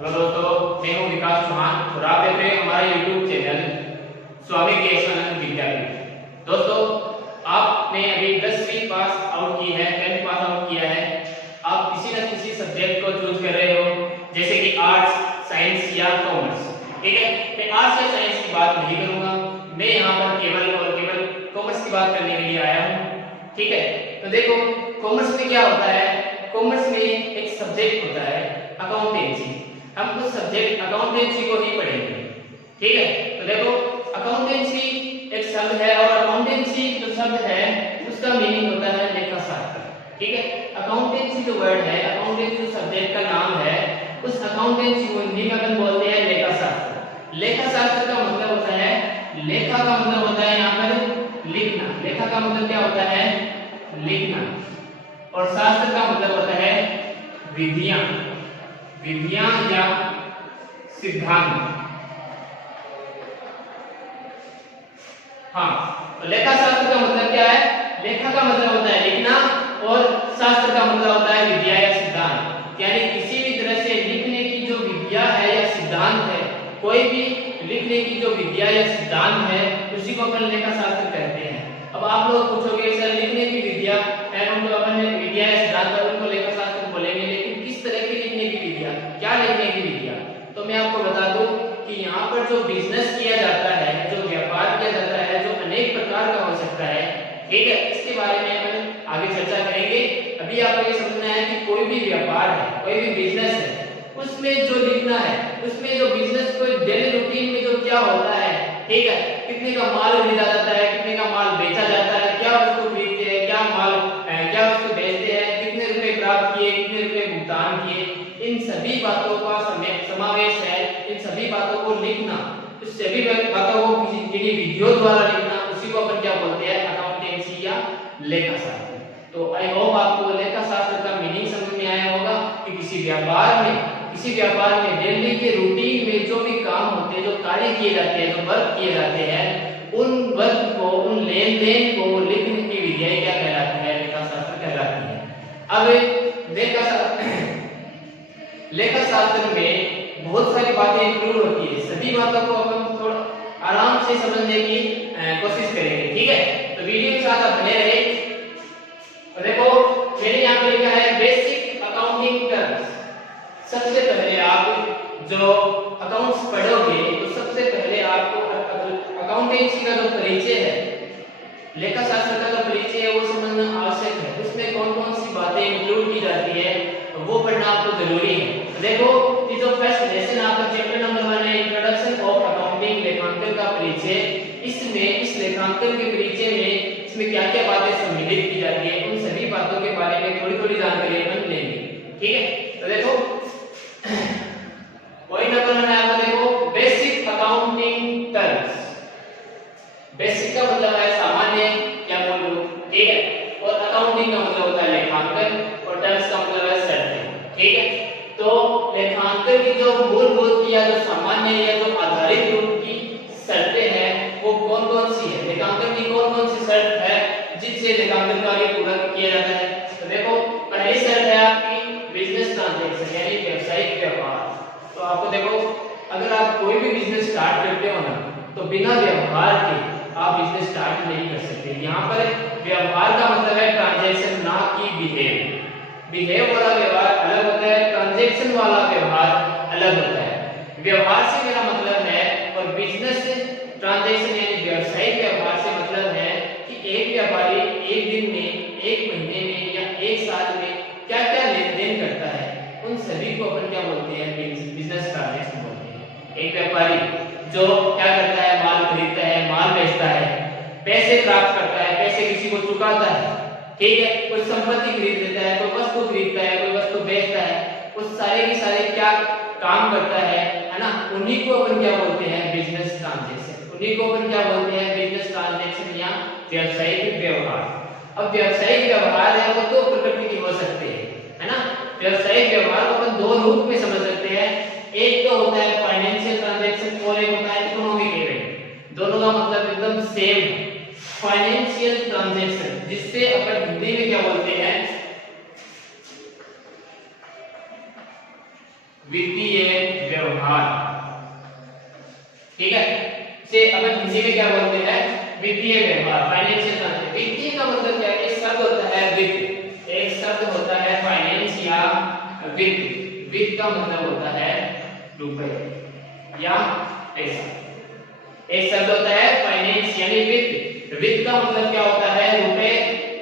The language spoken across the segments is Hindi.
हेलो दोस्तों, मैं हूं विकास चौहान और आप देख रहे हैं हमारे YouTube चैनल स्वामी केशवानंद विद्यापीठ। दोस्तों, आपने अभी 10वीं पास आउट की है, 10th पास आउट किया है। आप किसी न किसी सब्जेक्ट को चूज कर रहे हो, जैसे कि आर्ट्स, साइंस या कॉमर्स। ठीक है, मैं आर्ट्स या साइंस की बात नहीं करूंगा, मैं यहाँ पर केवल और केवल कॉमर्स की बात करने के लिए आया हूँ। ठीक है, तो देखो कॉमर्स में क्या होता है। कॉमर्स में एक सब्जेक्ट होता है अकाउंटेंसी। हम उस सब्जेक्ट अकाउंटेंसी को ही पढ़ेंगे। ठीक है, तो देखो अकाउंटेंसी एक शब्द है और अकाउंटेंसी जो शब्द है उसका मीनिंग होता है लेखाशास्त्र। ठीक है, अकाउंटेंसी जो वर्ड है, अकाउंटेंसी जो सब्जेक्ट का नाम है, उस अकाउंटेंसी को हिंदी में अपन बोलते हैं लेखाशास्त्र। लेखाशास्त्र का मतलब होता है, लेखा का मतलब होता है यहाँ पर लिखना। लेखा का मतलब क्या होता है? लिखना। और शास्त्र का मतलब होता है विधियां, विधियां या सिद्धांत। हाँ, तो लेखा शास्त्र का मतलब क्या है? लेखा का मतलब होता है लिखना और शास्त्र का मतलब होता है विद्या या सिद्धांत। यानी किसी भी तरह से लिखने की जो विद्या है या सिद्धांत है, कोई भी लिखने की जो विद्या या सिद्धांत है उसी को अपन लेखा शास्त्र कहते हैं। अब आप लोग पूछोगे सर लिखने की विद्या है, उनको अपन विद्या या सिद्धांत उनको लेखा शास्त्र बोलेंगे, लेकिन किस तरह की लिखने की विद्या, क्या लिखने की विद्या? तो मैं आपको बता दूं कि यहाँ पर जो बिजनेस किया जाता है, जो व्यापार किया जाता है, जो अनेक प्रकार का हो सकता है। ठीक है, इसके बारे में अपन आगे चर्चा करेंगे। अभी आपको ये समझना है कि कोई भी व्यापार है, कोई भी बिजनेस है, उसमें जो लिखना है, उसमें जो बिजनेस को डेली रूटीन में जो क्या होता है, ठीक है, कितने का माल खरीदा जाता है, कितने का माल बेचा जाता है, क्या वस्तु खरीदते हैं, क्या माल क्या वस्तु बेचते हैं, कितने रुपए प्राप्त किए, कितने रुपए भुगतान किए, इन सभी बातों का समावेश है। इन सभी बातों को लिखना, इस सभी बातों को किसी विधियों द्वारा लिखना, उसी को अपन क्या बोलते हैं? अकाउंटेंसी या लेखा शास्त्र। तो आई होप आपको लेखा शास्त्र का मीनिंग समझ में आया होगा कि किसी व्यापार में डेली के रूटीन में जो भी काम होते हैं, जो कार्य किए जाते हैं, जो वर्क किए जाते हैं, उन वर्क को, उन लेन देन को लिखने की विधिया क्या कहलाती है? लेखा शास्त्र कहलाती है। अब लेखा शास्त्र में बहुत सारी बातें इंक्लूड होती है। सभी बातों को अपन थोड़ा आराम से समझने की कोशिश करेंगे। ठीक है, तो वीडियो के साथ आप बने रहिए। तो देखो मैंने यहाँ पे लिखा है बेसिक अकाउंटिंग टर्म्स। सबसे पहले आप जो अकाउंट्स पढ़ोगे तो सबसे पहले आपको अकाउंटेंसी का जो परिचय है, लेखा शास्त्र का जो परिचय है वो समझना आवश्यक है। उसमें कौन कौन सी बातें इंक्लूड की जाती है वो पढ़ना आपको जरूरी है। देखो ये जो फर्स्ट लेसन आपका चैप्टर नंबर 1 है, इंट्रोडक्शन ऑफ अकाउंटिंग, लेखांकन का परिचय। इसमें इस लेखांकन के परिचय में इसमें क्या क्या बातें सम्मिलित की जाती है, उन सभी बातों के बारे में थोड़ी थोड़ी जानकारी अपन लेंगे। ठीक है, तो देखो पॉइंट नंबर 1 है आपका, देखो बेसिक अकाउंटिंग टर्म्स। बेसिक का मतलब है सामान्य या मूलभूत। ठीक है, और अकाउंटिंग का मतलब होता है लेखांकन और टर्म्स का मतलब है शर्तें। ठीक है, तो लेखांकन की जो मूलभूत या जो सामान्य या जो आधारित रूप की शर्तें हैं वो कौन कौन सी है? लेखांकन की कौन कौन सी शर्त है जिससे लेखांकन कार्य पूरा किया जाता है? तो देखो पहली शर्त है आपकी बिजनेस ट्रांजैक्शन यानी व्यावसायिक व्यवहार। तो आपको देखो अगर आप कोई भी बिजनेस स्टार्ट करते हो ना, तो बिना व्यवहार के आप बिजनेस स्टार्ट नहीं कर सकते। यहाँ पर व्यवहार का मतलब है ट्रांजैक्शन, ना कि बिहेव। बिहेव वाला व्यवहार अलग होता है, ट्रांजैक्शन वाला व्यवहार अलग होता है। व्यवहार से मेरा मतलब है, और बिजनेस ट्रांजैक्शन यानी व्यवसायिक व्यवहार से मतलब है कि एक व्यापारी एक दिन में, एक महीने में या एक साल में क्या क्या लेन देन करता है, उन सभी को अपन क्या बोलते हैं? बिजनेस ट्रांजैक्शन बोलते हैं। एक व्यापारी जो क्या करता है? माल खरीदता है, माल बेचता है, पैसे प्राप्त करता है, पैसे किसी को चुकाता है। ठीक है, कोई संपत्ति खरीद लेता है, कोई वस्तु खरीदता है, कोई वस्तु बेचता है, उस सारे के सारे क्या काम करता है ना, उन्हीं को अपन क्या बोलते हैं? Business transaction. उन्हीं को अपन क्या बोलते हैं? बिजनेस ट्रांजैक्शन या व्यवसायिक व्यवहार। अब व्यवसायिक व्यवहार है वो दो प्रकृति के हो सकते हैं, है ना। व्यवसायिक व्यवहार को अपन दो रूप में समझ सकते हैं। एक तो होता है फाइनेंशियल ट्रांजैक्शन और एक होता है इकोनॉमिक इवेंट। दोनों का मतलब एकदम सेम है। फाइनेंशियल ट्रांजैक्शन जिससे अपन हिंदी में क्या बोलते हैं? वित्तीय व्यवहार, ठीक है। इसे अपन हिंदी में क्या बोलते हैं, वित्तीय व्यवहार, फाइनेंशियल ट्रांजैक्शन। वित्तीय का मतलब क्या है, एक शब्द होता है वित्त, एक शब्द होता है फाइनेंस या वित्त। वित्त का मतलब होता है रुपए या पैसा। एक शब्द होता है फाइनेंस यानी वित्त, वित्त का मतलब क्या होता है, रुपए,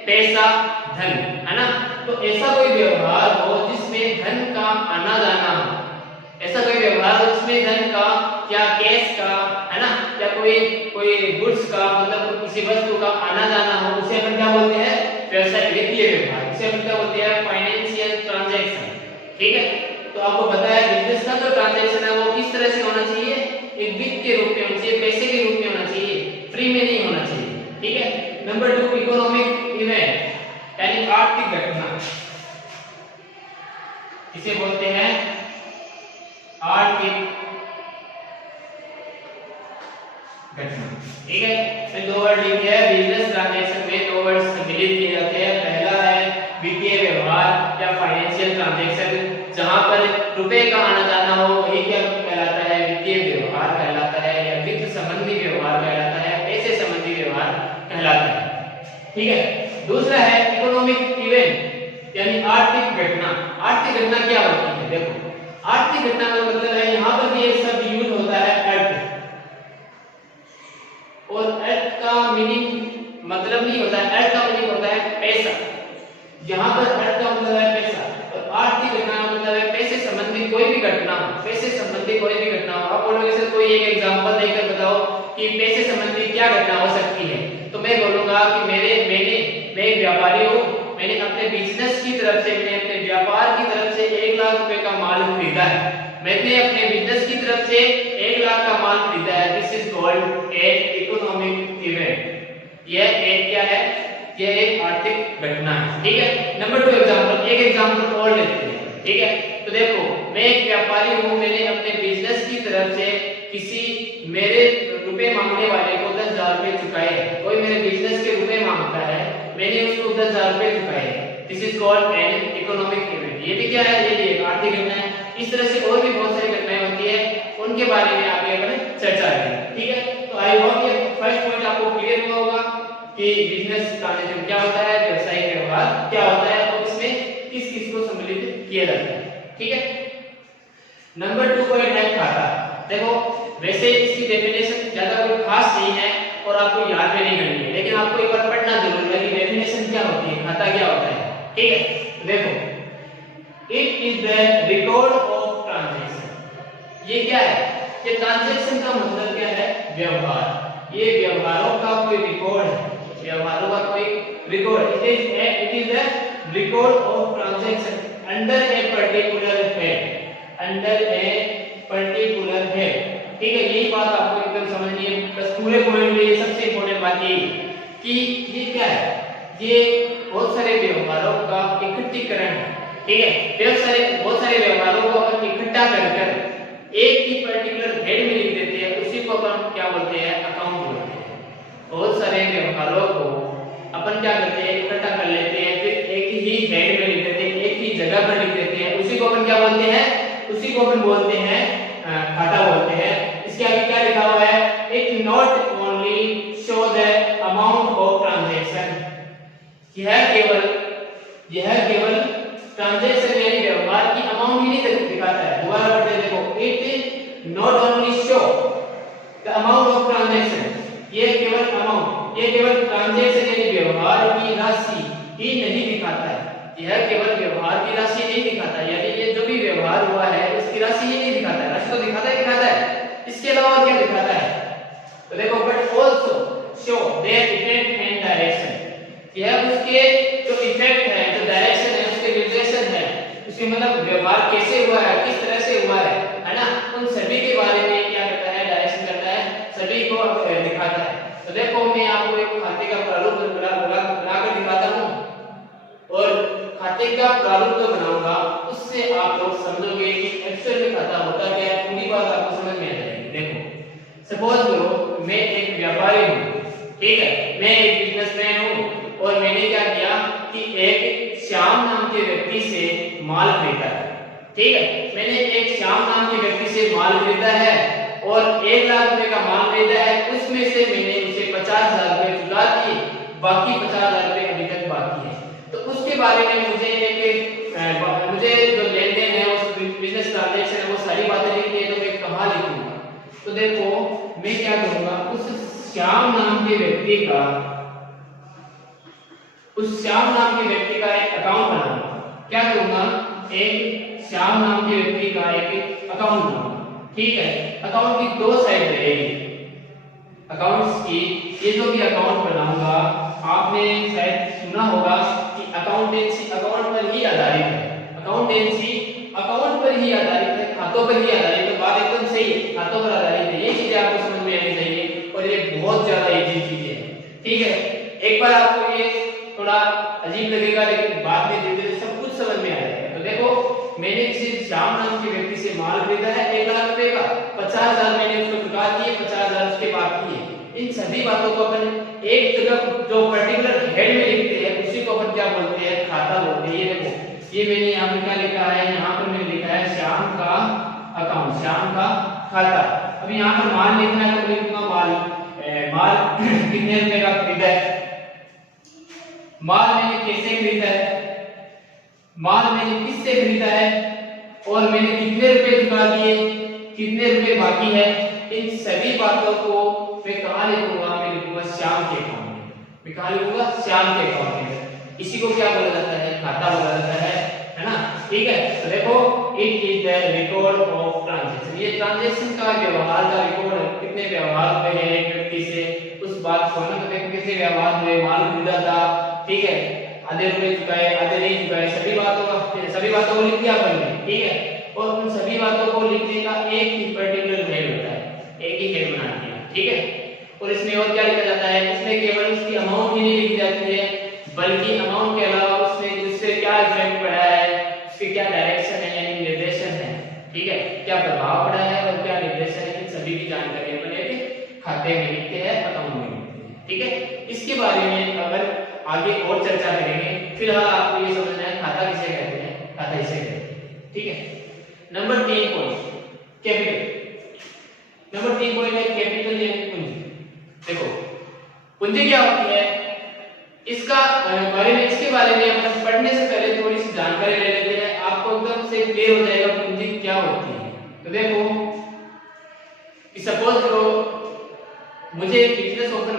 पैसा, धन, है ना। तो ऐसा कोई व्यवहार हो जिसमें धन का आना जाना हो, ऐसा कोई व्यवहार हो जिसमें धन का या कैश का, है ना, या कोई गुड्स का, मतलब किसी वस्तु का आना जाना हो, उसे हम क्या बोलते हैं, व्यवसाय वित्तीय व्यवहार। इसे हम क्या बोलते हैं, फाइनेंशियल ट्रांजैक्शन, ठीक है। तो आपको पता है बिजनेस का जो ट्रांजैक्शन है वो किस तरह से होना चाहिए, एक वित्त के रूप में होना चाहिए, पैसे के रूप में होना चाहिए, फ्री में नहीं होना चाहिए, ठीक है। नंबर 2, इकोनॉमिक इवेंट यानी आर्थिक घटना, इसे बोलते हैं आर्थिक घटना, ठीक है। फिर दो वर्ड लिखे हैं, बिजनेस ट्रांजैक्शन में दो वर्ड सम्मिलित किए जाते हैं। पहला है वित्तीय व्यवहार या फाइनेंशियल ट्रांजैक्शन, जहां पर रुपए का आना जाना हो वही क्या कहलाता है, वित्तीय व्यवहार कहलाता है, या वित्त संबंधी व्यवहार कहलाता है, पैसे संबंधी व्यवहार कहलाता है, ठीक है। दूसरा है इकोनॉमिक इवेंट यानी आर्थिक घटना। आर्थिक घटना क्या होती है, देखो आर्थिक घटना का मतलब है, यहां पर भी एक शब्द यूज होता है अर्थ, और अर्थ का मीनिंग मतलब नहीं होता है, अर्थ का मीनिंग होता है पैसा। यहाँ पर अर्थ का मतलब है पैसा, और आर्थिक घटना का मतलब है पैसे संबंधी कोई भी घटना हो, पैसे संबंधी कोई भी घटना हो। आप बोलोगे सर कोई एक एग्जांपल देकर बताओ कि पैसे संबंधी क्या घटना हो सकती है, तो मैं बोलूंगा कि मैं एक व्यापारी हूँ, मैंने अपने बिजनेस की तरफ से, मैंने अपने व्यापार की तरफ से 1 लाख रुपए का माल खरीदा है, मैंने अपने बिजनेस की तरफ से 1 लाख का माल खरीदा है, this is called a economic event. यह एक क्या है, यह एक आर्थिक घटना है, ठीक है। नंबर 2 एग्जांपल, एक एग्जांपल और लेते हैं, ठीक है। तो देखो मैं एक व्यापारी हूँ, मैंने अपने बिजनेस की तरफ से किसी मेरे रुपए मांगने वाले को 10,000 रुपए चुकाए हैं, कोई मेरे बिजनेस के रुपए मांगता है, मैंने उसको 10,000 रुपए चुकाए हैं, this is called an economic event. ये भी क्या है, ये भी एक आर्थिक घटना है। इस तरह से और भी बहुत सारी घटनाएं होती है, उनके बारे में आगे अपन चर्चा करेंगे, ठीक है। तो आई होप ये फर्स्ट पॉइंट आपको क्लियर हुआ होगा कि बिजनेस ट्रांजैक्शन क्या होता है, व्यवसायिक व्यवहार क्या होता है, और इसमें किस किस को सम्मिलित किया जाता है, ठीक है। नंबर 2 पॉइंट है खाता। देखो वैसे इसकी डेफिनेशन ज्यादा कोई खास नहीं है और आपको याद भी नहीं करनी है, लेकिन आपको एक बार पढ़ना जरूर है कि डेफिनेशन क्या होती है, खाता क्या होता है, ठीक है। देखो it is the record of transaction. ये क्या है, ये ट्रांजैक्शन का मतलब क्या है, व्यवहार। ये व्यवहारों का कोई रिकॉर्ड है, व्यवहारों का कोई record. It is the record of transaction under a particular head, under a particular head, ठीक है। यही बात आपको एकदम समझनी है, बस पूरे पॉइंट में ये सबसे इंपॉर्टेंट बात यही कि ये क्या है, ये बहुत सारे व्यवहारों का इकट्ठीकरण है, ठीक है। बहुत सारे व्यवहारों को अपन इकट्ठा कर एक ही पर्टिकुलर हेड में लिख देते हैं, उसी को अपन क्या बोलते हैं, अकाउंट बोलते हैं। बहुत सारे व्यवहारों को अपन क्या करते हैं, इकट्ठा कर लेते हैं, फिर एक ही हेड में लिख देते हैं, एक ही जगह पर लिख देते हैं, उसी को अपन क्या बोलते हैं, उसी को अपन बोलते हैं खाता बोलते हैं। इसके आगे क्या लिखा हुआ है, it not only show the amount of transaction, यह केवल ट्रांजैक्शन यानी व्यवहार की अमाउंट ही नहीं दिखाता है। दोबारा पढ़ते देखो, it not only show the amount of transaction, ये केवल अमाउंट, ये केवल ट्रांजैक्शन यानी व्यवहार की राशि ही नहीं दिखाता है, यह केवल व्यवहार की राशि नहीं दिखाता, यानी ये जो भी व्यवहार हुआ है उसकी राशि ही नहीं दिखाता है, राशि तो दिखाता है, इसके अलावा क्या दिखाता है, तो देखो but also show their effect and direction, यह उसके जो इफेक्ट है, जो डायरेक्शन है, उसके निर्देशन है, उसके मतलब व्यवहार कैसे हुआ है, किस तरह से हुआ है ना, उन सभी के बारे में क्या करता है, डायरेक्शन करता है, सभी को दिखाता है। तो देखो मैं आपको एक खाते का प्रारूप बनाकर दिखाता हूँ, और खाते का प्रारूप जो बनाऊंगा उससे आप लोग समझोगे कि एक्चुअल में खाता होता क्या है, पूरी बात आपको समझ में आ जाएगी। देखो सपोज करो मैं एक व्यापारी हूँ, ठीक है, मैं एक बिजनेसमैन हूँ, और मैंने क्या किया कि एक श्याम नाम के व्यक्ति से माल खरीदा है, ठीक है, मैंने एक श्याम नाम के व्यक्ति से माल खरीदा है और 1 लाख रुपए का माल खरीदा है, उसमें से मैंने उसे 50,000 रुपए चुका दिए, बाकी 50,000 रुपए अभी तक बाकी है। तो उसके बारे में मुझे जो लेन देन है, उस बिजनेस ट्रांजैक्शन है, वो सारी बातें लिखनी है, तो मैं कहाँ लिखूंगा? तो देखो मैं क्या करूंगा, उस श्याम नाम के व्यक्ति का एक अकाउंट बनाऊंगा। क्या करूंगा? एक श्याम नाम के व्यक्ति का एक अकाउंट बनाऊंगा। ठीक है, अकाउंट की 2 साइड रहेगी। अकाउंट्स की ये जो भी अकाउंट बनाऊंगा, आपने शायद सुना होगा कि अकाउंटेंसी अकाउंट पर ही आधारित है। अकाउंटेंसी अकाउंट पर ही आधारित है, खातों पर ही आधारित है। तो बात एकदम सही है, खातों पर आधारित है। ये चीजें आपको समझ में आनी चाहिए और ये बहुत ज्यादा इजी चीजें हैं। ठीक है, एक बार आपको ये थोड़ा अजीब लगेगा, लेकिन बाद में धीरे धीरे सब कुछ समझ में आ जाएगा। तो देखो मैंने किसी श्याम नाम के व्यक्ति से माल खरीदा है 1 लाख रुपए का, 50,000 मैंने उसको चुका दिए, 50,000 उसके बाकी है। इन सभी बातों को अपन एक जगह जो पर्टिकुलर हेड में लिखते हैं, उसी को अपन क्या बोलते हैं? खाता बोलते हैं। ये देखो, ये मैंने यहाँ पे क्या लिखा है? यहाँ पर मैंने लिखा है श्याम का अकाउंट, श्याम का खाता। अब यहाँ पर माल लिखना है, तो लिखूंगा माल कितने रुपए का खरीदा है, माल मैंने कैसे खरीदा है, माल मैंने किससे खरीदा है, और मैंने कितने रुपए चुका दिए, कितने रुपए बाकी है। इन सभी बातों को मैं कहाँ लिखूंगा? मैं लिखूंगा श्याम के अकाउंट में। मैं कहाँ लिखूंगा? श्याम के अकाउंट में। इसी को क्या बोला जाता है? खाता बोला जाता है ना? ठीक है, तो देखो it is the record of transaction. ये ट्रांजैक्शन का व्यवहार का रिकॉर्ड है, कितने व्यवहार हुए हैं एक व्यक्ति से, उस बात को ना देखो कितने व्यवहार हुए, माल खरीदा था, ठीक है, आधे रुपए चुकाए, आधे नहीं चुकाए, सभी बातों को लिख दिया अपन। ठीक है, और उन सभी बातों को लिखने का एक ही पर्टिकुलर हेड होता है, एक ही हेड बना दिया। ठीक है, और इसमें और क्या लिखा जाता है? इसमें केवल उसकी अमाउंट ही नहीं लिखी जाती है, बल्कि अमाउंट के अलावा उसमें जिससे क्या इफेक्ट पड़ा है, उसके क्या डायरेक्शन है यानी निर्देशन है, ठीक है, क्या प्रभाव पड़ा है और क्या निर्देशन है, इन सभी की जानकारी अपन एक खाते में लिखते हैं, अकाउंट में लिखते हैं। ठीक है, इसके बारे में अगर आगे और चर्चा करेंगे। फिलहाल आपको ये समझना है खाता किसे कहते हैं, खाता इसे कहते हैं। ठीक है, number 3 point capital. Number 3 point है कैपिटल यानी पूंजी। देखो पूंजी क्या होती है, इसके बारे में अपन पढ़ने से पहले थोड़ी सी जानकारी ले लेते हैं, आपको एकदम से क्लियर हो जाएगा पूंजी क्या होती है। तो देखो कि सपोज करो मुझे एक बिजनेस ओपन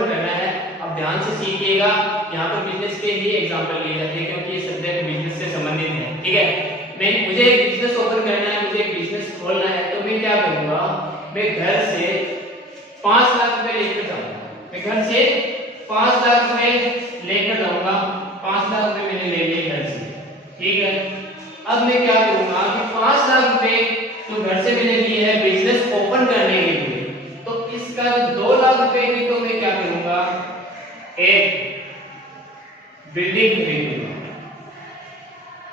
करना है, अब ध्यान से सीखिएगा, यहाँ पर बिजनेस के ही एग्जांपल लिए जाते हैं क्योंकि ये सब्जेक्ट बिजनेस से संबंधित है। ठीक है, मुझे एक बिजनेस ओपन करना है, मुझे एक बिजनेस खोलना है, तो मैं क्या करूंगा? मैं घर से 5 लाख रुपए लेकर जाऊंगा। मैं घर से 5 लाख रुपए लेकर जाऊंगा। 5 लाख रुपए मैंने ले लिए घर से। ठीक है, अब मैं क्या करूंगा कि 5 लाख रुपए तो घर से मैंने लिए है बिजनेस ओपन करने के लिए, तो इसका 2 लाख रुपए की तो मैं क्या करूंगा? एक बिल्डिंग खरीदूंगा।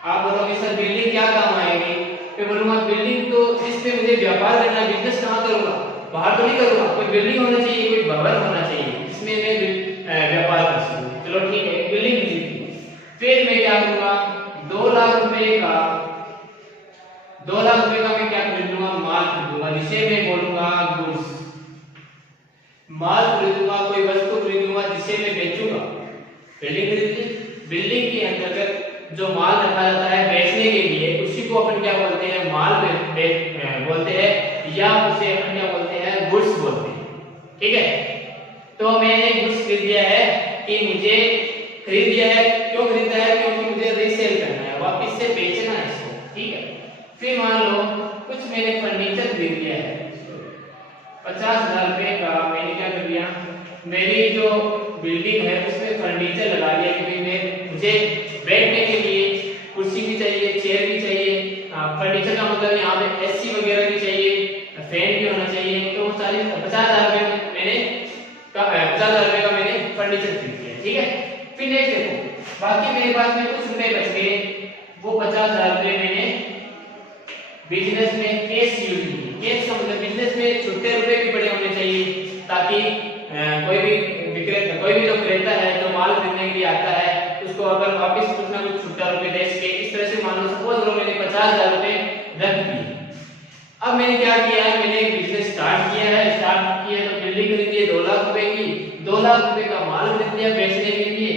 आप बोलोगे सर बिल्डिंग क्या काम आएगी? मैं बोलूंगा बिल्डिंग तो जिसपे मुझे व्यापार करना है, बिजनेस कहाँ करूंगा? बाहर तो नहीं करूंगा, कोई बिल्डिंग होना चाहिए, कोई भवन होना चाहिए जिसमें मैं व्यापार कर सकूं। चलो ठीक है, एक बिल्डिंग खरीदी। फिर मैं क्या करूंगा? 2 लाख रुपए का मैं क्या खरीदूंगा? माल खरीदूंगा, जिसे मैं बोलूंगा गुड्स। माल खरीदूंगा, कोई वस्तु खरीदूंगा जिसे मैं बेचूंगा। बिल्डिंग खरीदी, बिल्डिंग के अंतर्गत जो माल रखा जाता है बेचने के लिए, उसी को अपन क्या बोलते हैं? माल बोलते हैं, या उसे अपन क्या बोलते हैं? गुड्स बोलते हैं। ठीक है, तो मैंने गुड्स खरीद लिया है कि मुझे खरीद लिया है, क्यों खरीदा है? क्योंकि मुझे रीसेल करना है, वापस से बेचना है इसको। ठीक है, फिर मान लो कुछ मैंने फर्नीचर खरीद लिया है 50,000 रुपए का। मैंने क्या कर लिया? मेरी जो बिल्डिंग है उसमें फर्नीचर लगा लिया कि मुझे बैठने के लिए कुर्सी भी चाहिए, चेयर भी चाहिए, फर्नीचर का मतलब यहाँ पे एसी वगैरह भी चाहिए, फैन भी होना चाहिए। तो 50,000 रुपए मैंने 50,000 रुपए का मैंने फर्नीचर खरीद लिया। ठीक है, फिर नेक्स्ट देखो बाकी मेरे पास में कुछ रुपए बच गए, वो 50,000 रुपए मैंने बिजनेस में कैश यूज किए। कैश का मतलब बिजनेस में छुट्टे रुपए भी बड़े होने चाहिए, ताकि कोई भी जो क्रेता है, जो माल खरीदने के लिए आता है, उसको अगर वापस कुछ ना कुछ छुट्टा रुपए दे सके। इस तरह से 50,000 रुपए रख दिए। अब मैंने क्या किया है, मैंने एक बिजनेस स्टार्ट किया तो बिल्डिंग खरीदी है 2 लाख रुपए की, 2 लाख रुपए का माल खरीद लिया बेचने के लिए,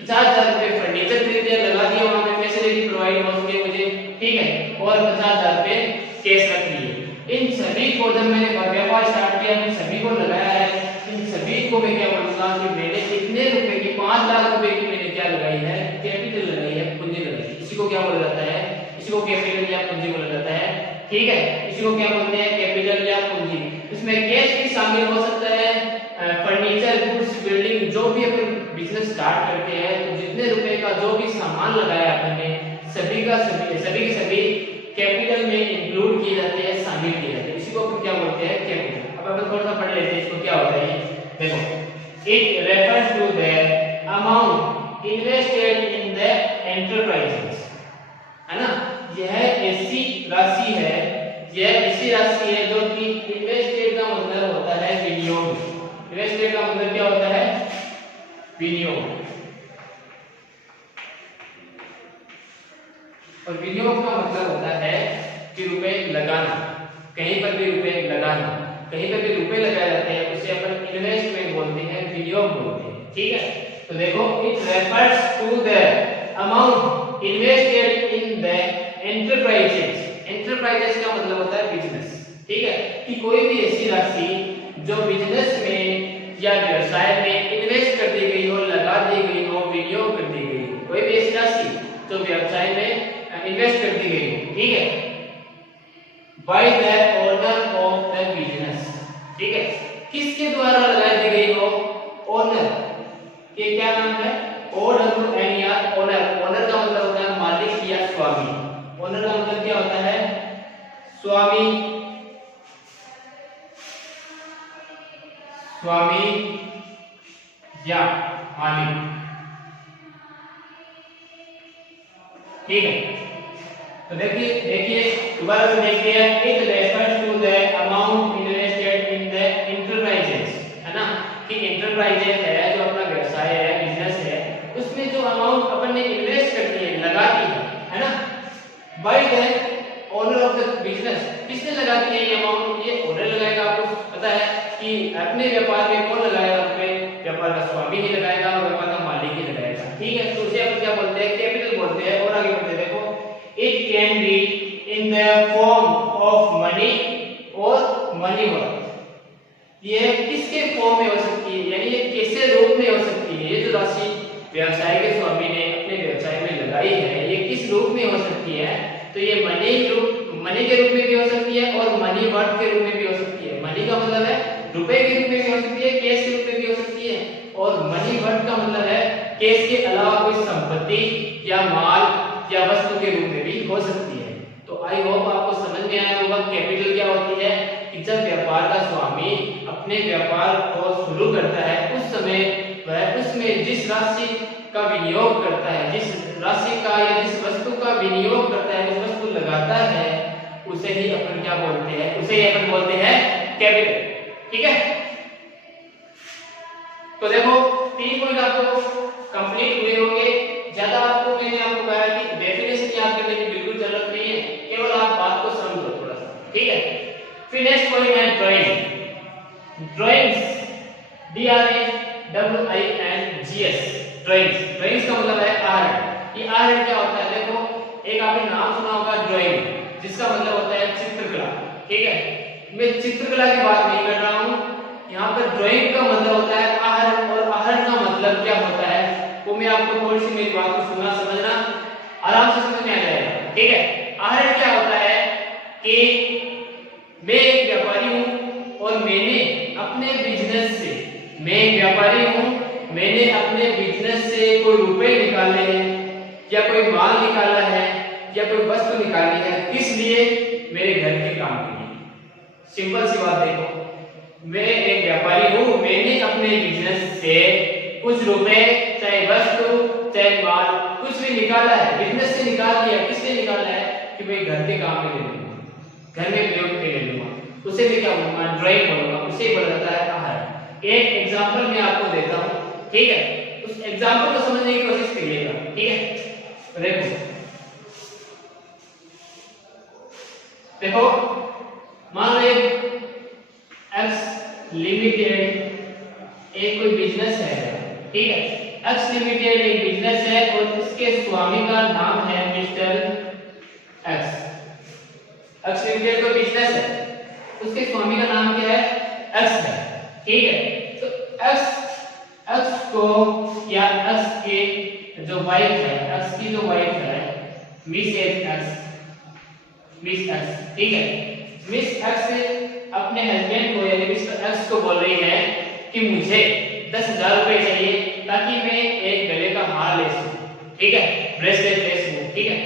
50,000 रुपए फर्नीचर खरीद लिया, लगा दिया, वहां पे फैसिलिटी प्रोवाइड हो सके मुझे, ठीक है, और 50,000 रुपए कैश रख लिए। इन सभी को जब मैंने व्यापार स्टार्ट किया, इन सभी को लगाया है, इन सभी को मैं क्या बोलूंगा कि मैंने इतने रुपए की 5 लाख रुपए की मैंने क्या लगाई है, कैपिटल लगाई है, पूंजी लगाई है। इसी को क्या बोला जाता है, इसी को कैपिटल या पूंजी बोला जाता है, ठीक है, इसी को क्या बोलते हैं, कैपिटल या पूंजी। इसमें कैश भी शामिल हो सकता है, फर्नीचर, गुड्स, बिल्डिंग, जो भी अपन बिजनेस स्टार्ट करते हैं तो जितने रुपए का जो भी सामान लगाया अपन ने सभी के सभी कैपिटल में इंक्लूड किए जाते हैं, शामिल किए जाते हैं। इसी को अपन क्या बोलते हैं, कैपिटल। अब अपन थोड़ा सा पढ़ लेते हैं इसको क्या होता है। देखो, it refers to the amount invested in the enterprises, है ना। यह ऐसी राशि है, जो कि इन्वेस्टेड का मतलब होता है विनियोग। इन्वेस्टेड का मतलब क्या होता है, विनियोग। और विनियोग का मतलब होता है कि रुपए लगाना, कहीं पर भी रुपए लगाना, कहीं पर भी रुपए लगाए जाते हैं उसे अपन इन्वेस्टमेंट बोलते हैं, विनियोग बोलते हैं, ठीक है। तो देखो, it refers to the amount invested in the enterprises. Enterprises का मतलब होता है बिजनेस, ठीक है, कि कोई भी ऐसी राशि जो बिजनेस में या व्यवसाय में इन्वेस्ट कर दी गई हो, लगा दी गई हो, विनियोग कर दी गई हो, कोई भी ऐसी राशि जो व्यवसाय में इन्वेस्ट कर दी गई हो, ठीक है, by the owner of the business, ठीक है, किसके द्वारा लगाई दी गई हो, ओनर। ये क्या नाम है, OWNER, ओनर। ओनर का मतलब होता है मालिक या स्वामी। ओनर का मतलब क्या होता है, स्वामी, स्वामी या मालिक, ठीक है। तो देखिए दोबारा से देखते हैं, it refers to the amount invested in the enterprises, है ना, कि एंटरप्राइजेस है जो अपना व्यवसाय है, बिजनेस है, उसमें जो अमाउंट अपन ने इन्वेस्ट कर दी है, लगा दी है ना, by the owner of the business. किसने लगा दी है ये अमाउंट, ये ओनर लगाएगा। आपको पता है कि अपने व्यापार में कौन लगाएगा रुपए, व्यापार का स्वामी ही लगाएगा और व्यापार का मालिक ही लगाएगा, ठीक है। तो उसे अपन क्या बोलते हैं, कैपिटल बोलते हैं। और आगे बढ़ते देखो, it can be in the form of money और मनी वर्थ। ये किसके फॉर्म में हो सकती है, यानी ये कैसे रूप में हो सकती है, ये जो राशि व्यवसाय के स्वामी ने अपने व्यवसाय में लगाई है, ये किस रूप में हो सकती है, तो ये मनी के रूप में भी हो सकती है और मनी वर्थ के रूप में भी हो सकती है। मनी का मतलब है रुपए के रूप में भी हो सकती है, कैश के रूप में भी हो सकती है, और मनी वर्थ का मतलब है कैश के अलावा कोई संपत्ति या माल या वस्तु के रूप में भी हो सकती है। तो आई होप आपको समझ में आया होगा कैपिटल क्या होती है, कि जब व्यापार का स्वामी अपने व्यापार को शुरू करता है उस समय वह उसमें जिस राशि का विनियोग करता है, जिस राशि का या जिस वस्तु का विनियोग करता है, उस वस्तु लगाता है, उसे ही अपन क्या बोलते हैं, उसे ही अपन बोलते हैं कैपिटल, ठीक है। तो देखो 3 पॉइंट आपको कंप्लीट हुए होंगे। ज्यादा मैंने आपको कहा कि डेफिनेशन याद करने की बिल्कुल जरूरत नहीं है, केवल आप बात को समझो थोड़ा सा, ठीक है। फिर नेक्स्ट पॉइंट है ड्राइंग। ड्राइंग्स, DRAWINGS, ड्राइंग्स का मतलब है आर्ट। ये आर्ट क्या होता है, देखो एक आपने नाम सुना होगा ड्राइंग, जिसका मतलब होता है चित्रकला, ठीक है। मैं चित्रकला की बात नहीं कर रहा हूँ, यहाँ पर ड्राइंग का मतलब होता है आहरण, और आहरण का मतलब क्या होता है वो मैं आपको थोड़ी सी मेरी बात को सुनना, समझना, आराम से समझ में आ जाएगा, ठीक है। आहरण क्या होता है कि मैं एक व्यापारी हूँ और मैंने अपने बिजनेस से, मैं एक व्यापारी हूँ, मैंने अपने बिजनेस से कोई रुपए निकाले हैं या कोई माल निकाला है या कोई वस्तु निकाली है, किस लिए, मेरे घर के काम के लिए। सिंपल सी बात देखो, मैं एक व्यापारी हूँ, मैंने अपने बिजनेस से कुछ रुपए, चाहे वस्तु चाहे माल, कुछ भी निकाला है, बिजनेस से निकाल दिया, किसने निकाला है, कि मैं घर के काम में ले लूंगा, घर में प्रयोग में ले लूंगा, उसे मैं क्या बोलूंगा, ड्राइंग बोलूंगा, उसे बोला जाता है आहरण। एक एग्जांपल मैं आपको देता हूँ, ठीक है, उस एग्जांपल को समझने की कोशिश करिएगा, ठीक है। देखो देखो मान लो एक्स लिमिटेड एक कोई बिजनेस है, ठीक है। एक्स लिमिटेड एक बिजनेस है और इसके स्वामी का नाम है मिस्टर एक्स। एक्स लिमिटेड कोई बिजनेस है, उसके स्वामी का नाम क्या है? एक्स है, ठीक है। तो एक्स को या एक्स के जो वाइफ है, एक्स की जो वाइफ है मिस एक्स, ठीक है। मिस एक्स अपने हस्बैंड को यानी मिस्टर एक्स को बोल रही है कि मुझे 10,000 रुपए चाहिए ताकि मैं एक गले का हार ले सकूं, ठीक है, ब्रेसलेट ले सकूं, ठीक है,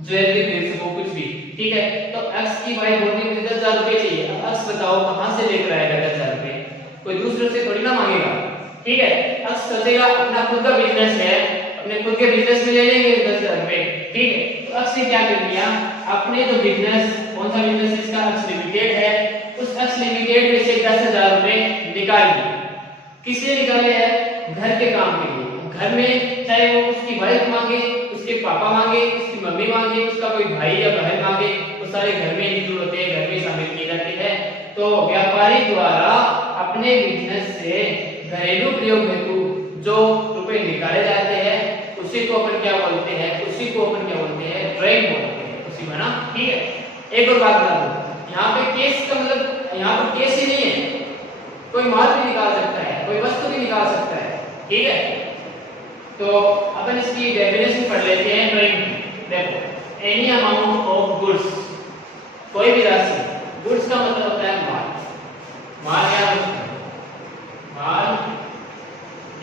ज्वेलरी ले सकूं, कुछ भी, ठीक है। तो एक्स की वाइफ बोलती है मुझे 10,000 रुपए चाहिए। अब एक्स बताओ कहां से लेकर आएगा 10,000 रुपए? कोई दूसरे से थोड़ी ना मांगेगा, ठीक है। एक्स सोचेगा अपना खुद का बिजनेस है, अपने खुद के बिजनेस में ले लेंगे 10,000 रुपए, ठीक है। तो एक्स ने क्या कर लिया, अपने जो बिजनेस, कौन सा बिजनेस इसका? एक्स लिमिटेड है, उस एक्स लिमिटेड में से 10,000 रुपए निकाल लिए। किसने निकाले हैं? घर के काम के लिए। घर में चाहे वो उसकी वाइफ मांगे, उसके पापा मांगे, उसकी मम्मी मांगे, उसका कोई भाई या बहन मांगे, वो सारे घर में इंक्लूड होते हैं, घर में शामिल किए जाते हैं। तो व्यापारी द्वारा अपने बिजनेस से घरेलू प्रयोग हेतु जो रुपए निकाले जाते हैं उसी को अपन क्या बोलते हैं? उसी को अपन क्या बोलते हैं? ड्राइंग बोलते हैं, उसी में ना, ठीक है। एक और बात बता दूं, यहाँ पे केस का मतलब यहाँ पर केस ही नहीं है, कोई माल भी निकाल सकता है, कोई वस्तु भी निकाल सकता है, ठीक है। तो अपन इसकी डेफिनेशन पढ़ लेते हैं ड्राइंग की। देखो एनी अमाउंट ऑफ गुड्स, कोई भी राशि, गुड्स का मतलब होता है माल, माल या वस्तु, माल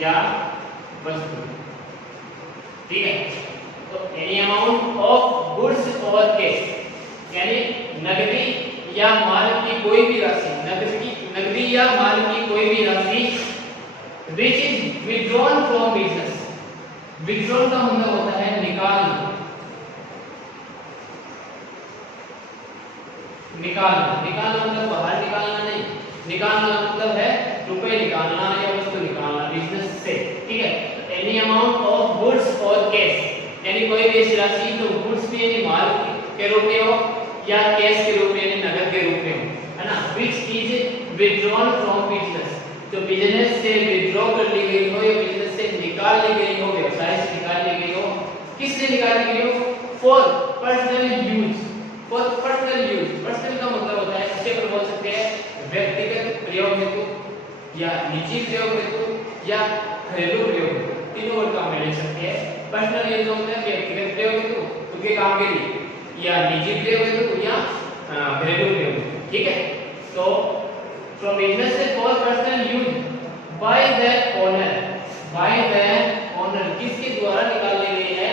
या वस्तु, ठीक है। तो एनी अमाउंट ऑफ गुड्स और कैश यानी नकदी या माल की कोई भी राशि, नकदी या माल की कोई भी राशि which is withdrawn from business, withdrawn का मतलब होता है निकालना, निकालना मतलब बाहर निकालना नहीं, निकालना मतलब है रुपए निकालना या वस्तु निकालना बिजनेस से, ठीक है। एनी अमाउंट ऑफ गुड्स और कैश यानी कोई भी ऐसी राशि जो गुड्स में यानी माल के रूप में हो या कैश के रूप में यानी नकद के रूप में हो, है ना। which is withdrawn from business, जो बिजनेस से विथड्रॉ कर ली गई हो या बिजनेस से निकाल ली गई हो, व्यवसाय से निकाल ली गई हो। किससे निकाल ली गई हो? For personal use, for personal use. Personal का मतलब होता है, इसे पर बोल सकते हैं व्यक्तिगत प्रयोग हेतु या निजी प्रयोग हेतु या घरेलू प्रयोग हेतु, तीनों वर्ड का हम ले सकते हैं। पर्सनल यूज होता है व्यक्तिगत प्रयोग हेतु, खुद के काम के लिए, या निजी प्रयोग हेतु या घरेलू प्रयोग, ठीक है। तो from business से for personal use by the owner, by the owner किसके द्वारा निकाली गई है?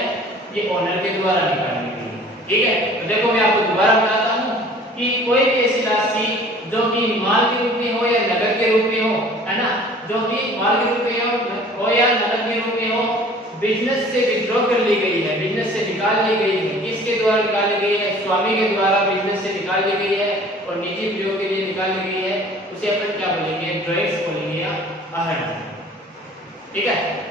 ये ओनर के द्वारा निकाली गई है, ठीक है। तो देखो मैं आपको दोबारा बताता हूँ कि कोई भी ऐसी राशि जो कि माल के रूप में हो या नकद के रूप में हो, है ना, जो कि माल के रूप में हो या नकद के रूप में हो, बिजनेस से विथड्रॉ कर ली गई है, बिजनेस से निकाल ली गई है। किसके द्वारा निकाली गई है? स्वामी के द्वारा बिजनेस से निकाल ली गई है और निजी प्रयोग के लिए निकाली गई है, उसे अपन क्या बोलेंगे? ड्राइंग्स बोलेंगे या आहरण, ठीक है।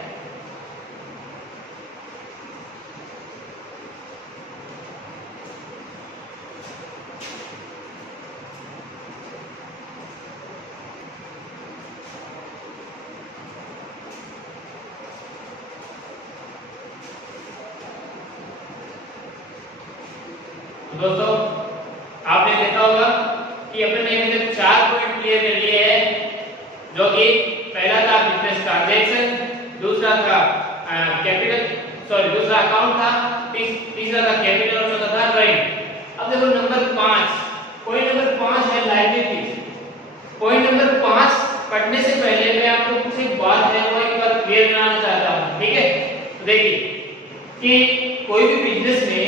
दोस्तों आपने देखा होगा कि अपने ने 4 पॉइंट क्लियर कर लिए हैं, जो कि पहला था बिजनेस ट्रांजैक्शन, दूसरा था दूसरा अकाउंट था, तीसरा था कैपिटल और चौथा था ड्राइंग। अब देखो नंबर 5, पॉइंट नंबर 5 है लायबिलिटीज। पॉइंट नंबर 5 पढ़ने से पहले मैं आपको कुछ एक बात है वो एक बार क्लियर कराना चाहता हूं, ठीक है। तो देखिए कि कोई भी बिजनेस में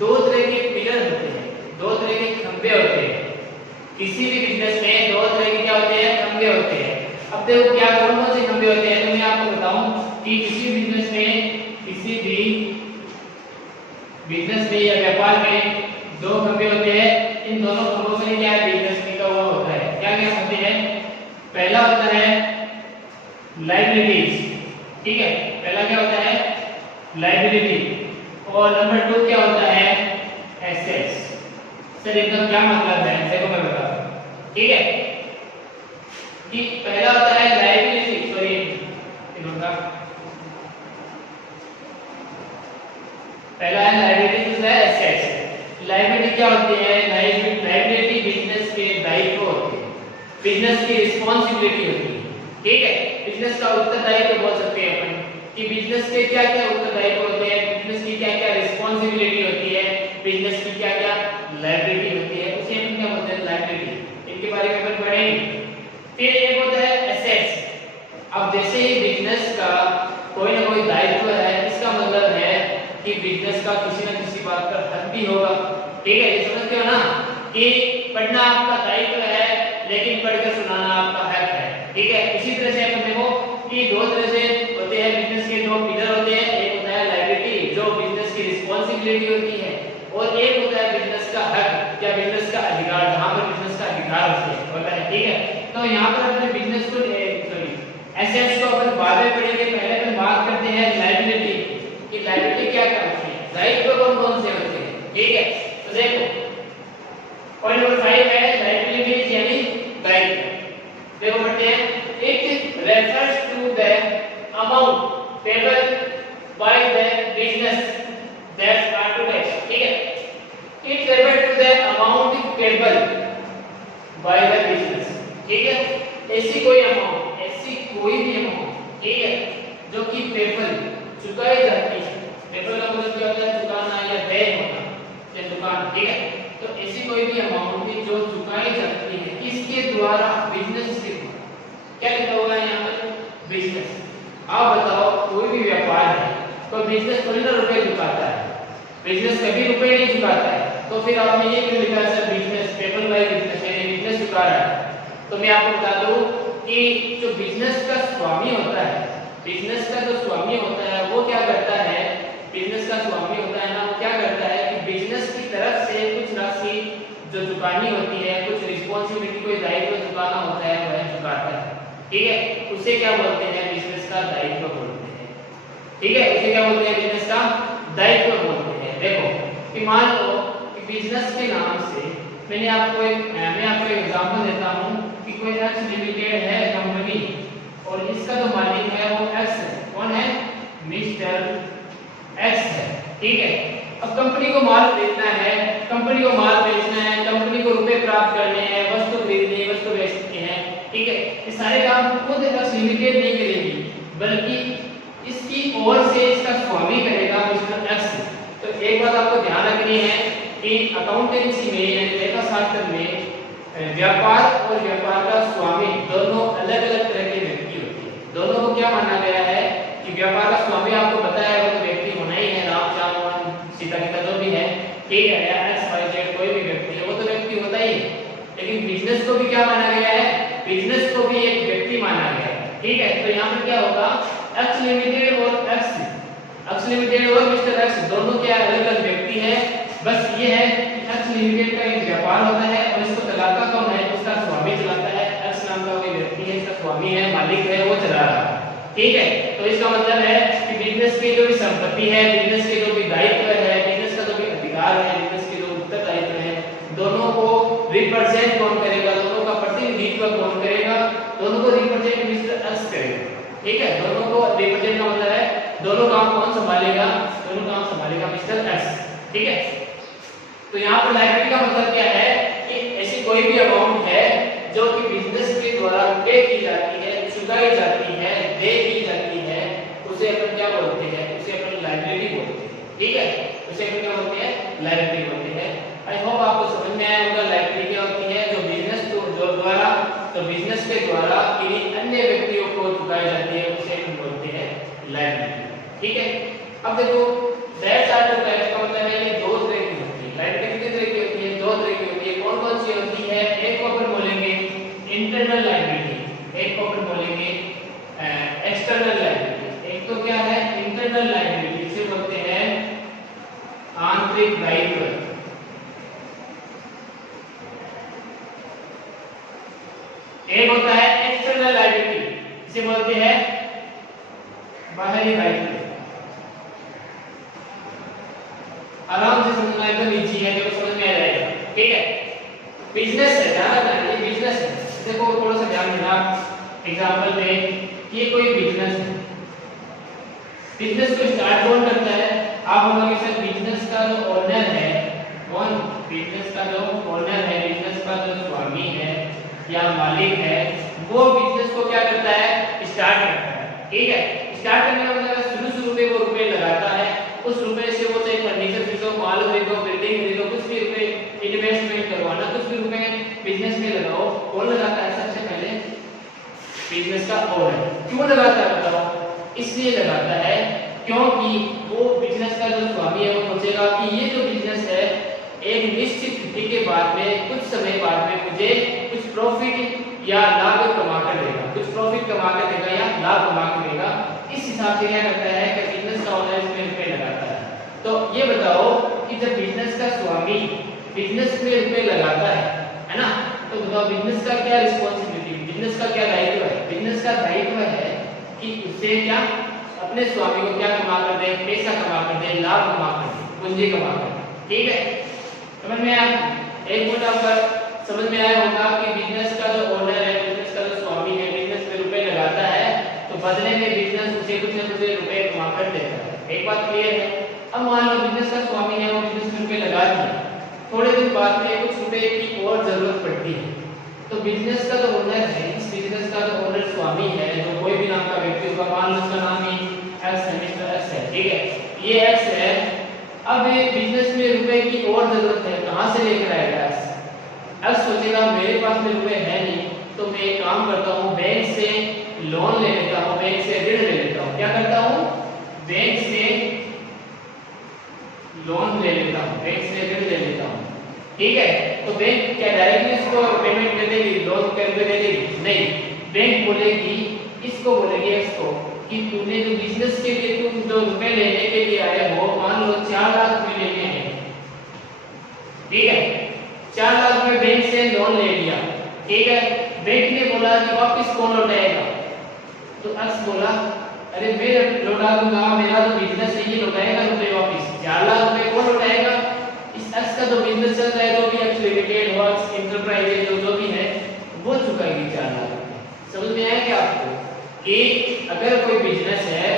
2 तरह के पिलर होते हैं, 2 तरह के खंभे होते हैं। किसी भी बिजनेस में 2 तरह के क्या होते हैं? खंभे होते हैं। अब देखो क्या कौन से खंभे होते हैं, तो मैं आपको बताऊं कि किसी भी बिजनेस में या व्यापार में 2 खंभे होते हैं। इन दोनों खंभों से क्या है? बिजनेस टिका हुआ होता है। क्या क्या होते हैं? पहला होता है लायबिलिटीज, ठीक है, पहला क्या होता है? लायबिलिटी। और नंबर 2 क्या होता है? एसेट्स। सर इनका क्या मतलब है, देखो मैं बताता हूं। ठीक है, कि पहला होता है लायबिलिटी, सॉरी इनका पहला है लायबिलिटी, दूसरा है एसेट्स। लायबिलिटी क्या होती है, लायबिलिटी बिजनेस के दायित्व होते हैं, बिजनेस की रिस्पांसिबिलिटी होती है। ठीक है, बिजनेस का उत्तरदायित्व बोल सकते हैं अपन कि बिजनेस के क्या क्या उत्तरदायित्व होते हैं, बिजनेस की क्या क्या रिस्पांसिबिलिटी होती है, बिजनेस की क्या क्या लायबिलिटी होती है, उसे हम क्या बोलते हैं, लायबिलिटी। इनके बारे में अपन पढ़ेंगे। फिर एक होता है एसेट्स। अब जैसे ही बिजनेस का कोई ना कोई दायित्व है, इसका मतलब है कि बिजनेस का किसी न किसी बात पर हक भी होगा। ठीक है, ये समझते हो ना कि पढ़ना आपका दायित्व है लेकिन पढ़कर सुनाना आपका हक है। ठीक है, इसी तरह से अपन देखो कि दो तरह से होते हैं बिजनेस के दो पिलर होते हैं, एक होता है लायबिलिटी जो बिजनेस की रिस्पांसिबिलिटी होती है, और एक होता है बिजनेस का हक या बिजनेस का अधिकार, जहां पर बिजनेस का अधिकार होता है। ठीक है, तो यहाँ पर अपने बिजनेस को सॉरी एसेट्स को अपन बाद में पढ़ेंगे, पहले अपन बात करते हैं लायबिलिटी कि लायबिलिटी क्या क्या होती है, दायित्व कौन कौन से होते हैं। ठीक है, तो देखो पॉइंट नंबर 5 है लायबिलिटी यानी दायित्व। देखो पढ़ते हैं, it refers to the amount payable by the business that are to tax. ठीक है, it refers to the amount payable by the business. ठीक है, ऐसी कोई अमाउंट, ऐसी कोई भी अमाउंट, ठीक है, जो कि पेबल चुकाई जाती है, पेबल का मतलब क्या होता है, चुकाना या देय होना या दुकान। ठीक है, तो ऐसी कोई भी अमाउंट थी जो चुकाई जाती है किसके द्वारा, बिजनेस के द्वारा। क्या लिखा होगा यहाँ पर, बिजनेस। आप बताओ कोई भी व्यापार है, तो बिजनेस थोड़ी ना रुपए चुकाता है, बिजनेस कभी रुपए नहीं चुकाता है, तो फिर आपने ये क्यों लिखा है sir business, payable by business, यानी बिजनेस चुका रहा है। तो मैं आपको बता दूं कि जो बिजनेस का स्वामी होता है, बिजनेस का जो स्वामी होता है वो क्या करता है, बिजनेस का स्वामी होता है ना, वो क्या करता है कि बिजनेस की तरफ से कुछ राशि जो चुकानी होती है, कुछ रिस्पांसिबिलिटी, कोई दायित्व चुकाना होता है, वह चुकाता है। ठीक है, उसे क्या बोलते हैं, बिजनेस का दायित्व बोलते हैं। ठीक है, उसे क्या बोलते हैं, बिजनेस का दायित्व बोलते हैं। देखो कि मान लो कि बिजनेस के नाम से मैं आपको एक एग्जांपल देता हूं कि कोई एक्स लिमिटेड है कंपनी, और इसका जो मालिक है वो एक्स है। कौन है, मिस्टर एक्स है। ठीक है, अब कंपनी को माल बेचना है, कंपनी को माल बेचना है, कंपनी को रुपए प्राप्त करने हैं, वस्तु खरीदनी है, वस्तु बेचनी है। ठीक है, ये सारे काम खुद एक्स लिमिटेड नहीं करेगी, बल्कि इसकी ओर से इसका स्वामी करेगा मिस्टर एक्स। तो एक बात आपको ध्यान रखनी है कि अकाउंटेंसी में यानी लेखा शास्त्र में व्यापार और व्यापार का स्वामी दोनों अलग अलग तरह के व्यक्ति होते हैं। दोनों को क्या माना गया है कि व्यापार का स्वामी आपको पता है वो तो व्यक्ति होना ही है, राम श्याम मोहन सीता गीता जो भी है। ठीक है, या एक्स वाई जेड कोई भी व्यक्ति है वो तो व्यक्ति होता ही है, लेकिन बिजनेस को भी क्या माना गया है, बिजनेस को भी एक व्यक्ति माना गया है। ठीक है, तो यहाँ पर क्या होगा, एक्स लिमिटेड और एक्स लिमिटेड और मिस्टर एक्स दोनों क्या अलग अलग व्यक्ति है। बस ये है कि एक्स लिमिटेड का एक व्यापार होता है और इसको चलाता कौन है, उसका स्वामी चलाता है। एक्स नाम का कोई व्यक्ति है, इसका स्वामी है, मालिक है, वो चला रहा है। ठीक है, तो इसका मतलब है कि बिजनेस की जो भी संपत्ति है, बिजनेस के जो भी दायित्व है, बिजनेस का जो भी अधिकार है, बिजनेस के जो उत्तरदायित्व है, दोनों को रिप्रेजेंट कौन करेगा, दोनों का प्रतिनिधित्व कौन करेगा, दोनों को रिप्रेजेंट मिस्टर एक्स करेगा। ठीक है, दोनों को रिप्रेजेंट का मतलब है दोनों काम कौन संभालेगा, दोनों काम संभालेगा मिस्टर एक्स। ठीक है, तो यहाँ पर लायबिलिटी का मतलब क्या है कि ऐसी कोई भी अमाउंट है जो कि बिजनेस के द्वारा पे की जाती है, चुकाई जाती है, दे की जाती है, उसे अपन क्या बोलते हैं, उसे अपन लायबिलिटी बोलते हैं। ठीक है, उसे अपन क्या बोलते हैं, लायबिलिटी बोलते हैं। आई होप आपको समझ में आया होगा लायबिलिटी क्या होती है, जो बिजनेस जो द्वारा तो बिजनेस के द्वारा किसी अन्य व्यक्तियों को चुकाई जाती है, उसे हम बोलते हैं लायबिलिटी। ठीक है, अब देखो दैट्स आर द टाइप्स का मतलब है ये दो तरह की होती है। लायबिलिटी कितने तरह की होती है, दो तरह की होती है। कौन कौन सी होती है, एक को अपन बोलेंगे इंटरनल लायबिलिटी, एक को अपन बोलेंगे एक्सटर्नल लायबिलिटी। एक तो क्या है इंटरनल लायबिलिटी, इसे बोलते हैं आंतरिक दायित्व। एक होता है एक्सटर्नल लायबिलिटी, इसे बोलते हैं बाहरी दायित्व। आराम से समझना, एकदम इजी है, देखो समझ में आ जाएगा। ठीक है। बिजनेस है, ध्यान रखना ये बिजनेस है। देखो थोड़ा सा ध्यान देना एग्जांपल में, ये कोई बिजनेस है। बिजनेस को स्टार्ट कौन करता है? आप बोलोगे सर बिजनेस का जो ओनर है, कौन? बिजनेस का जो ओनर है, बिजनेस का जो स्वामी है या मालिक है, वो बिजनेस को क्या करता है? स्टार्ट करता है। ठीक है, स्टार्ट करने का मतलब शुरू में वो रुपए लगाता है, उस रुपए से वो चाहे फर्नीचर खरीदो, माल खरीदो, बिल्डिंग खरीदो, कुछ भी रुपए इन्वेस्टमेंट करवाना, कुछ भी रुपए बिजनेस में लगाओ। कौन लगाता है? सबसे पहले बिजनेस का ओनर। क्यों लगाता है बताओ? इसलिए लगाता है क्योंकि वो बिजनेस का जो स्वामी है वो सोचेगा कि ये जो बिजनेस है एक निश्चित तिथि के बाद में, कुछ समय बाद में मुझे कुछ प्रॉफिट या लाभ कमा कर देगा, कुछ प्रॉफिट कमा कर देगा या लाभ कमा कर देगा। इस हिसाब से क्या करता है कि बिजनेस का ओनर इसमें रुपए लगाता है। तो ये बताओ कि जब बिजनेस का स्वामी बिजनेस में रुपए लगाता है ना, तो बताओ बिजनेस का क्या रिस्पांसिबिलिटी, बिजनेस का क्या दायित्व है? बिजनेस का दायित्व है कि उसे क्या अपने स्वामी को क्या कमा कर दे? पैसा कमा कर दे, लाभ कमा कर दे, पूंजी कमा कर दे। ठीक है, समझ में आया? एक पॉइंट आपका समझ में आया होगा कि बिजनेस का जो ओनर है, बिजनेस का जो स्वामी है, बिजनेस में रुपए लगाता है, तो बदले में बिजनेस उसे कुछ न कुछ रुपए कमा कर देता है। एक बात क्लियर है? अब मान लो बिजनेस का स्वामी है, वो बिजनेस में रुपए लगा दिए, थोड़े दिन बाद में कुछ रुपए की और जरूरत पड़ती है, तो बिजनेस का जो ओनर है, इस बिजनेस का जो ओनर स्वामी है, जो कोई भी नाम का व्यक्ति होगा, मान लो उसका नाम ही एक्स है, मिस्टर एक्स है। ठीक है, ये एक्स है। अब ये बिजनेस में रुपए की और जरूरत है, कहां से लेकर आएगा एक्स? एक्स सोचेगा मेरे पास में रुपए है नहीं, तो मैं एक काम करता हूँ, बैंक से लोन ले लेता हूँ, बैंक से ऋण ले लेता हूँ। क्या करता हूँ? बैंक से लोन ले लेता हूँ, बैंक से ऋण ले लेता हूँ। ठीक है, तो बैंक क्या डायरेक्टली इसको पेमेंट दे देगी, लोन करके दे देगी? नहीं, बैंक बोलेगी, इसको बोलेगी एक्स को कि तूने जो बिजनेस के लिए तुम जो रुपए लेने के लिए आए हो, मान लो 4 लाख रुपए लेने हैं। ठीक है, 4 लाख रुपए बैंक से लोन ले लिया। ठीक है, बैंक ने बोला कि वापस कौन लौटाएगा? तो एक्स बोला अरे मैं लौटा दूंगा, मेरा जो बिजनेस है ये लौटाएगा रुपए वापस। 4 लाख रुपए कौन लौटाएगा? इस एक्स का जो बिजनेस चल रहा है, जो भी एक्स लिमिटेड हो, इंटरप्राइज है, जो भी है, वो चुकाएगी 4 लाख रुपए। समझ में आया क्या आपको? कि अगर कोई बिजनेस है,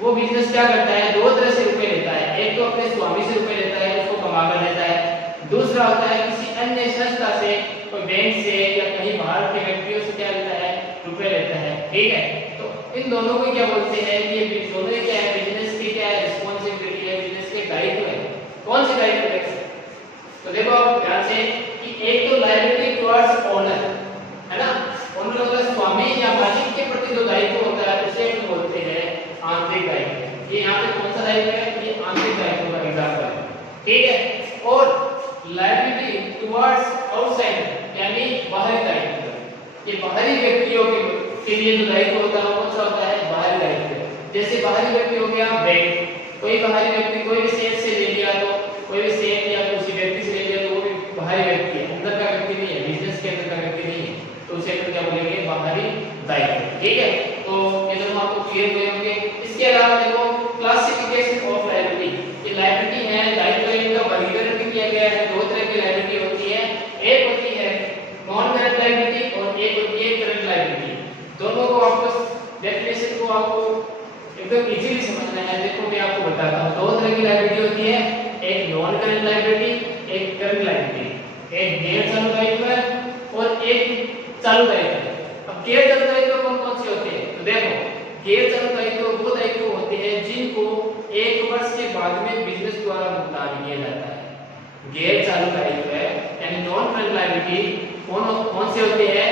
वो बिजनेस क्या करता है? दो तरह से रुपए लेता है। एक तो अपने स्वामी से रुपए लेता है, उसको कमा कर लेता है। दूसरा होता है किसी अन्य संस्था से, कोई बैंक से या कहीं बाहर के व्यक्तियों से क्या लेता है? रुपए लेता है। ठीक है, तो इन दोनों को क्या बोलते हैं? ये दोनों क्या है? बिजनेस की क्या है? रिस्पांसिबिलिटी है, बिजनेस के दायित्व है। कौन से दायित्व है? तो देखो आप ध्यान से कि एक तो लायबिलिटी टुवर्ड्स ओनर है ना, ओनर मतलब स्वामी या मालिक के प्रति जो दायित्व होता है उसे हम बोलते हैं आंतरिक दायित्व। ये यहाँ पे कौन सा दायित्व है? ये आंतरिक दायित्व का एग्जांपल है। ठीक है, और लायबिलिटी टुवर्ड्स आउटसाइडर यानी बाहरी दायित्व, ये बाहरी व्यक्तियों के लिए जो दायित्व होता है वो कौन सा होता है? बाहरी दायित्व। जैसे बाहरी व्यक्ति हो गया बैंक, कोई बाहरी व्यक्ति कोई भी शेयर से ले लिया, तो कोई भी शेयर या किसी व्यक्ति से ले लिया तो वो भी बाहरी व्यक्ति है, अंदर का व्यक्ति नहीं है, बिजनेस के अंदर का व्यक्ति नहीं है, तो उसे अपन क्या बोलेंगे? बाहरी दायित्व। ठीक है, तो ये दोनों आपको क्लियर हुए होंगे। इसके अलावा देखो क्लासिफिकेशन ऑफ लायबिलिटी, ये लायबिलिटी है, दायित्व इनका वर्गीकरण भी किया गया है। दो तरह की लायबिलिटी होती है, एक होती है नॉन करंट लायबिलिटी और एक होती है करंट लायबिलिटी। दोनों को आपको डेफिनेशन को आपको एकदम इजीली समझना है। देखो मैं आपको बताता हूँ, दो तरह की लायबिलिटी होती है, एक नॉन करंट लायबिलिटी, एक करंट लायबिलिटी। एक गैर चालू दायित्व और एक चालू दायित्व। अब गैर चालू दायित्व कौन कौन से होते हैं? तो देखो गैर चालू दायित्व वो दायित्व होते हैं जिनको 1 वर्ष के बाद में बिजनेस द्वारा भुगतान किया जाता है। गैर चालू दायित्व है यानी नॉन करंट लायबिलिटी कौन से होते हैं?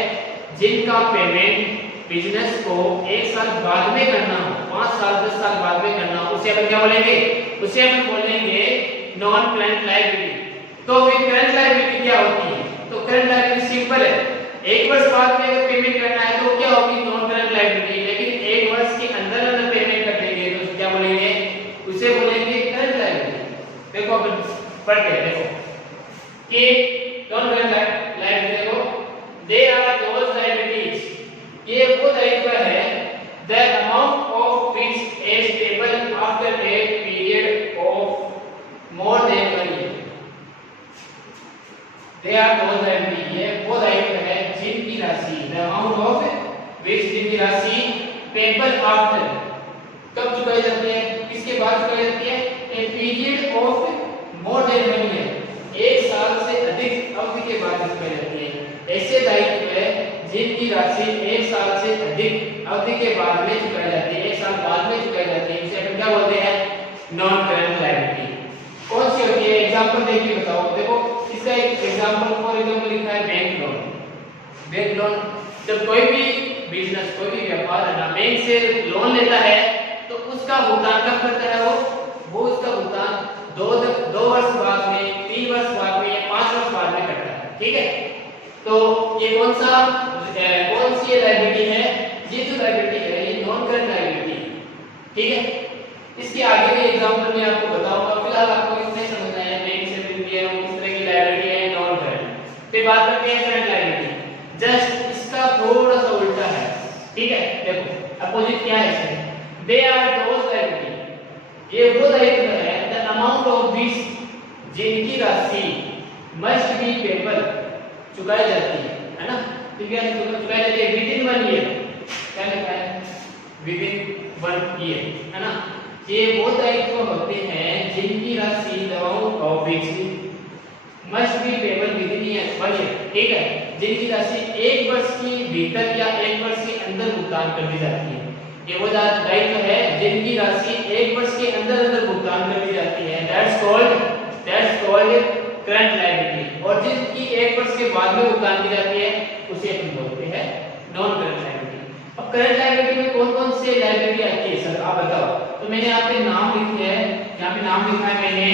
जिनका पेमेंट बिजनेस को 1 साल बाद में करना हो, 5 साल 10 साल बाद में करना हो, उसे अपन क्या बोलेंगे? उसे अपन बोलेंगे नॉन करंट लायबिलिटी। तो फिर करंट लायबिलिटी क्या होती है? तो करंट लायबिलिटी सिंपल है, 1 वर्ष बाद में अगर पेमेंट करना है तो क्या होगी? Non current liability. लेकिन 1 वर्ष के अंदर अगर पेमेंट कर देंगे तो क्या बोलेंगे? उसे बोलेंगे करंट लायबिलिटी। देखो अपन पढ़ के देखो कि नॉन करंट लायबिलिटी देखो, दे आर दोस लायबिलिटीज, ये वो दायित्व है the amount of which is payable after a period of more than 1 year. They are those liability, ये वो दायित्व है जिनकी राशि, द अमाउंट ऑफ विच, जिनकी राशि पेबल आफ्टर, कब चुकाई जाती है, किसके बाद चुकाई जाती है, ए period of more than 1 year, 1 साल से अधिक अवधि के बाद चुकाई जाती है। ऐसे दायित्व है जिनकी राशि 1 साल से अधिक अवधि के बाद में चुकाई जाती है, 1 साल बाद में चुकाई जाती है, इसे अपन क्या बोलते हैं, नॉन करंट लायबिलिटी। कौन सी होती है, एग्जांपल देखिए बताओ। देखो इसका एक एग्जांपल, फॉर एग्जांपल लिखा है बैंक लोन। बैंक लोन, जब कोई भी बिजनेस, कोई भी व्यापार है ना, बैंक से लोन लेता है तो उसका भुगतान कब करता है, वो उसका भुगतान 2 वर्ष बाद में, 3 वर्ष बाद में या 5 वर्ष बाद में करता है। ठीक है, तो ये कौन सी लायबिलिटी है, ये जो लायबिलिटी है ये नॉन करंट लायबिलिटी है। ठीक है, इसके आगे के एग्जांपल में आपको बताऊंगा, फिलहाल आपको इतने समझना है बैंक से मिल दिया है किस तरह की लायबिलिटी है, नॉन करंट। फिर बात करते हैं करंट लायबिलिटी, जस्ट इसका थोड़ा सा उल्टा है। ठीक है, देखो अपोजिट क्या है इसमें, दे आर दोज लायबिलिटी, ये वो दायित्व है द अमाउंट ऑफ विच, जिनकी राशि मस्ट बी पेबल, चुकाई जाती है ना, ठीक है, चुकाई जाती है विदिन 1 ईयर, क्या लिखा है, विदिन 1 ईयर, है ना। ये वो दायित्व होते हैं जिनकी राशि amount of which must be payable within 1 year, ठीक है, जिनकी राशि 1 वर्ष के भीतर या 1 वर्ष के अंदर भुगतान कर दी जाती है। ये वो दायित्व है जिनकी राशि 1 वर्ष के अंदर भुगतान कर दी जाती है, दैट्स कॉल्ड करंट लायबिलिटी। और जिनकी 1 वर्ष के बाद में भुगतान की जाती है उसे अपन बोलते हैं नॉन करंट लायबिलिटी। अब करंट लायबिलिटी में कौन-कौन से लायबिलिटी आती है सर, आप बताओ। तो मैंने यहाँ पे नाम लिखे हैं, यहाँ पे नाम लिखा है मैंने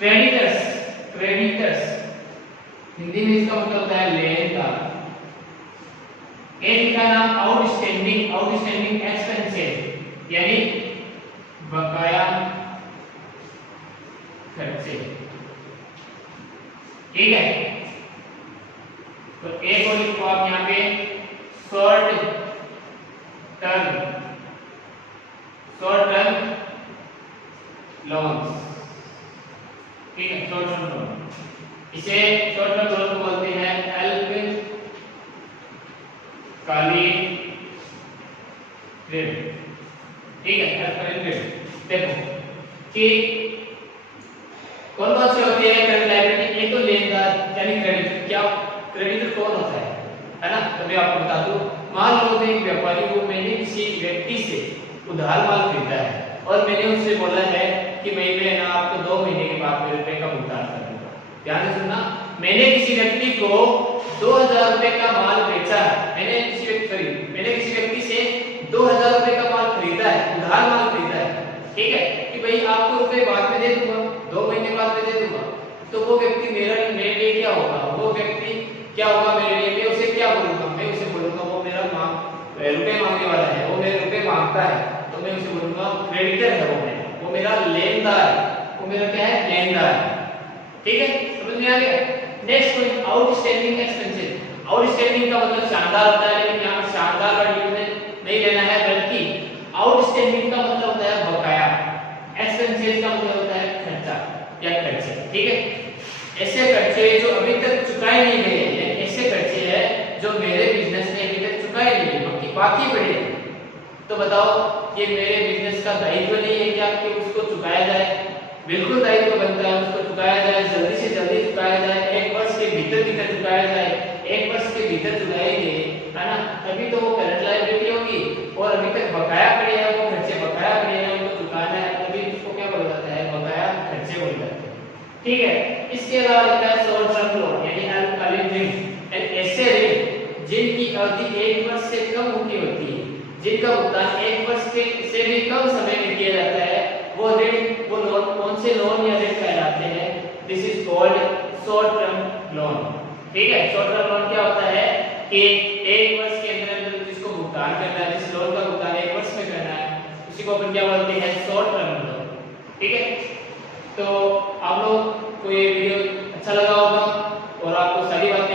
क्रेडिटर्स, हिंदी में इसका मतलब होता है लेनदार। एक का नाम आउटस्टैंडिंग एक्सपेंसेस, यानी बकाया खर्चे। ठीक है, तो एक और लिखो आप यहाँ पे शॉर्ट टर्म लोन्स। ठीक है, शॉर्ट टर्म लोन, इसे शॉर्ट टर्म लोन को बोलते हैं अल्पकालीन ऋण। ठीक है, अल्पकालीन ऋण। देखो कि कौन कौन से होते हैं करंट लायबिलिटी, एक तो लेनदार यानी क्रेडिटर। क्या क्रेडिटर कौन होता है ना, तो मैं आपको बता दूं, मान लो एक व्यापारी को मैंने किसी व्यक्ति से उधार माल खरीदा है और मैंने उससे बोला है कि मैं ना आपको 2 महीने के बाद मेरे रुपए का भुगतान कर दूंगा। ध्यान से सुनना, मैंने किसी व्यक्ति को 2000 रुपए का माल बेचा है, मैंने किसी व्यक्ति से 2000 रुपए का माल खरीदा है, उधार माल खरीदा है। ठीक है, कि भाई आपको रुपए बाद में दे दूंगा, 2 महीने बाद में दे दूंगा। तो वो व्यक्ति मेरे लिए क्या होगा, मेरे लिए, मैं उसे क्या बोलूंगा, मैं उसे बोलूंगा वो मेरा रुपए मांगने वाला है, वो मेरे रुपए मांगता है, तो मैं उसे बोलूंगा क्रेडिटर है, वो मेरा लेनदार, वो मेरा क्या है, लेनदार। ठीक है, समझ में आ गया। Next point, outstanding expenses. Outstanding का मतलब शानदार होता है, लेकिन यहाँ शानदार का डिफिनेशन नहीं लेना है, बल्कि आउटस्टैंडिंग का मतलब होता है बकाया, एक्सपेंसेस का मतलब होता है खर्चा या खर्चे। ठीक है, ऐसे खर्चे जो अभी तक चुकाए नहीं गए हैं, ऐसे खर्चे हैं जो मेरे बिजनेस ने अभी तक चुकाए नहीं है, बाकी पड़े हैं। तो बताओ, ये मेरे बिजनेस का दायित्व नहीं है क्या कि उसको चुकाया जाए? बिल्कुल दायित्व बनता है, उसको चुकाया जाए, जल्दी से जल्दी चुकाया जाए, 1 वर्ष के भीतर चुकाया जाए। 1 वर्ष के भीतर चुकाएंगे, है ना, तभी तो वो करंट लायबिलिटी होगी। और अभी तक बकाया पड़े हैं, वो खर्चे बकाया पड़े हैं, उनको चुकाना है, तभी उसको क्या बोला जाता है, बकाया खर्चे बोले जाते हैं। ठीक है, इसके अलावा होता है शॉर्ट टर्म लोन यानी अल्पकालीन ऋण, ऐसे ऋण जिनकी अवधि 1 वर्ष से कम की होती है, जिनका भुगतान 1 वर्ष से भी कम समय में किया जाता है, वो ऋण, वो लोन, कौन से लोन या ऋण कहलाते हैं? This is called short term loan. ठीक है, शॉर्ट टर्म लोन क्या होता है कि 1 वर्ष के अंदर जिसको भुगतान करना है, जिस लोन का भुगतान 1 वर्ष में करना है, उसी को अपन क्या बोलते हैं, शॉर्ट टर्म लोन। ठीक है, तो आप लोग को ये वीडियो अच्छा लगा होगा और आपको सारी बातें